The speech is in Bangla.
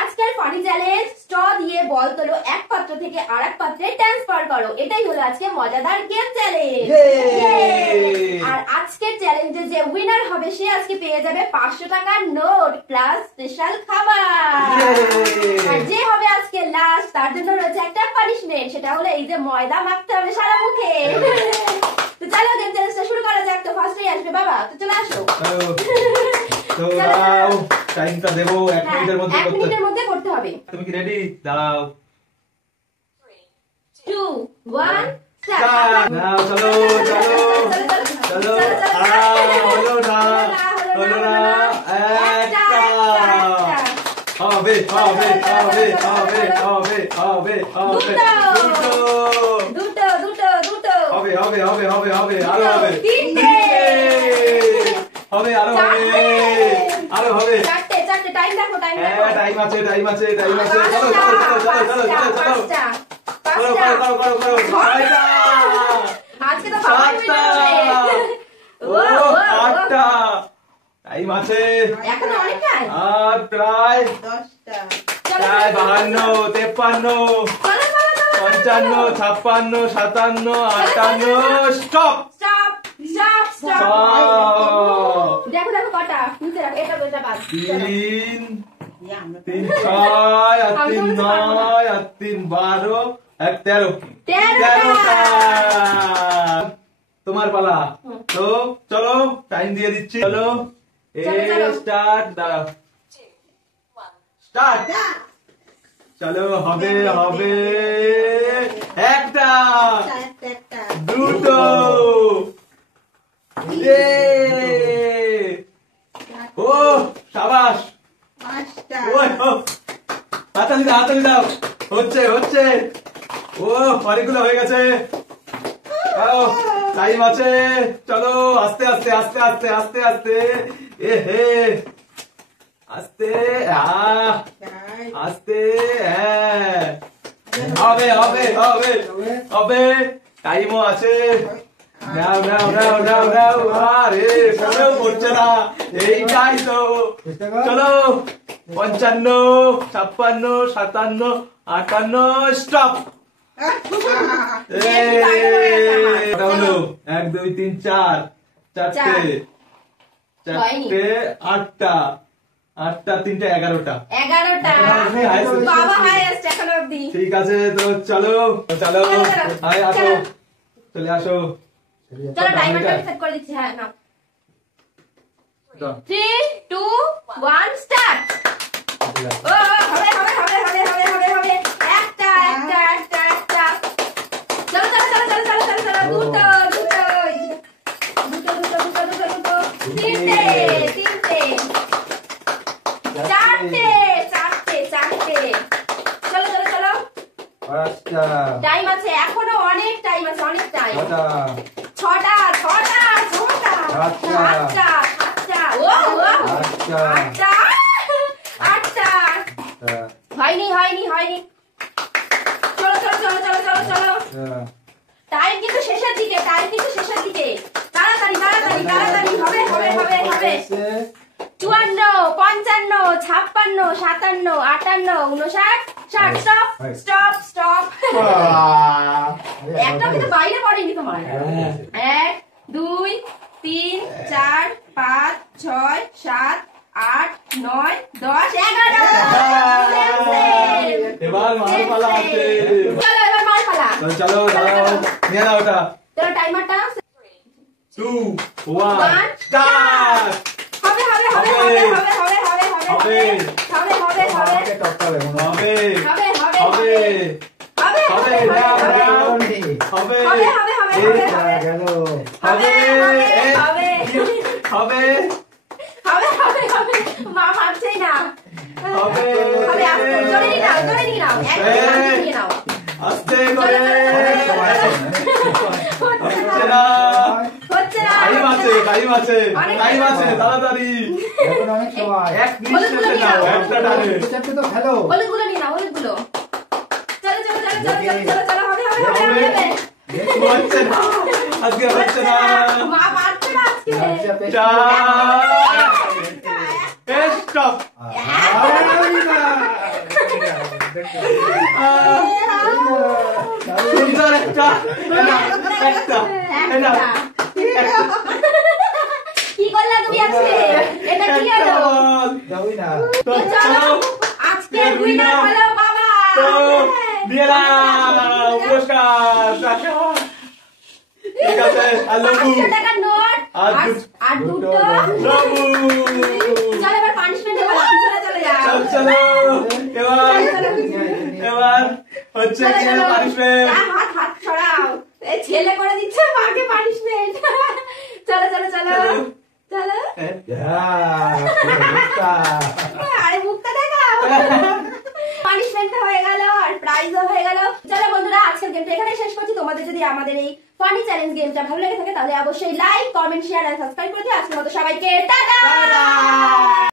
আজকের ফানি চ্যালেঞ্জ স্ট্র দিয়ে বল তোলো এক পাত্র থেকে আরেক পাত্রে ট্রান্সফার করো। এটাই হলো আজকে মজাদার গেম চ্যালেঞ্জ। আর আজকের চ্যালেঞ্জে যে উইনার হবে সে আজকে পেয়ে যাবে 500 টাকার নোট প্লাস স্পেশাল খাবার। আর যে হবে আজকে লাস্ট তার জন্য রয়েছে একটা পানিশমেন্ট, সেটা হলো এই যে ময়দা মাখতে হবে সারা মুখে। তো চলো গেম চ্যালেঞ্জটা শুরু করা যাক। তো ফার্স্টেই আসবে বাবা, তো চলে আসো। তো দাও, টাইমটা দেব 1 মিনিটের মধ্যে করতে। 1 মিনিটের মধ্যে করতে হবে। তুমি কি রেডি? দাও 2 1 স্টার্ট। নাও চলো চলো চলো। হলো না হলো না, একটা হবে হবে হবে হবে হবে হবে হবে দুটো হবে হবে হবে হবে হবে আরো হবে তিনটে হবে আরো হবে আরো হবে চারটে টাইম দেখো হ্যাঁ টাইম আছে চলো চলো চলো চলো করো ছয়টা আজকে তো বাবা আটটা টাইম আছে এখন অনেক টাইম আর প্রায় 10টা প্রায় 52 53 55 56 57 স্টপ স্টপ দেখো কটা নিচে রাখ, এটা বাদ। 3 6 আর 3 9 আর 3 12 আর 13টা তোমার পালা। তো চলো টাইম দিয়ে দিচ্ছি, চলো স্টার্ট। দাঁড়াও স্টার্ট। চলো হবে হবে একটা দুটো ও সাবাস 5টা হাতালি দাও হচ্ছে ও অনেকগুলো হয়ে গেছে। টাইম আছে, চলো আস্তে আস্তে আস্তে আস্তে আস্তে আস্তে এ হে আস্তে আস্তে হবে হবে হবে হবে টাইমও আছে। আরে ফোনেও করছে না, এইটাই তো। চলো 55 56 57 58 স্টপ। হলো 1 2 3 4 চারটে 8টা 3টে 11টা বাবা হাইয়েস্ট এখন অবধি। ঠিক আছে, তো চলো আসো চলে আসো। চলো টাইমারটা সেট করে দিচ্ছি। হ্যাঁ নাও 3 2 1 স্টার্ট। ও হবে একটা চলো দুটো তিনটে চারটে চলো টাইম আছে এখনো, অনেক টাইম আছে, অনেক টাইম। 6টা হয়নি। চলো টাইম কিন্তু শেষের দিকে তাড়াতাড়ি হবে 54 55 56 57 58 59 স্টপ। একটা কিন্তু বাইরে পড়েনি তোমার। 1 2 3 4 5 6 7 8 9 10 11 এবার মার পালা আছে। চলো এবার মার পালা। চলো দাঁড়াও, নিয়ে নাও ওটা। চলো টাইমারটা 2 1 স্টার্ট। হবে মা ভাবছেই না। জোরে নিয়ে নাও আস্তে করে হচ্ছে না। টাইম আছে তাড়াতাড়ি। অনেক সময় 1 মিনিট নাও, একটা টানে। হলুদগুলো নিয়ে নাও, হলুদগুলো। চলো হবে। হচ্ছে না আজকে, হচ্ছে না। মা পারছে না আজকে। স্টপ সুন্দর একটা একটা এটা কি করলা তুমি আজকে? এটা কি হলো? তো তো চলো চলো আজকে উইনার হলো বাবা। তো দিয়ে দাও পুরস্কার টাকা। ঠিক আছে আর লবু 500 টাকার নোট আর আর দুটো লবু চলো এবার পানিশমেন্ট এবার পিছনে চলে যাও। চল চলো এবার এবার হচ্ছে কি পানিশমেন্ট হাত হাত ছড়াও। এই ছেলে করে দিচ্ছে মাকে পানিশমেন্ট। চলো চলো চলো চলো আরে মুখটা দেখাও। পানিশমেন্ট হয়ে গেল আর প্রাইজও হয়ে গেল। চলো বন্ধুরা আজকের গেমটা এখানে শেষ করছি। তোমাদের যদি আমাদের এই ফানি চ্যালেঞ্জ গেমটা ভালো লেগে থাকে তাহলে অবশ্যই লাইক কমেন্ট শেয়ার আর সাবস্ক্রাইব করে দিও। আজকের মতো সবাইকে টাটা।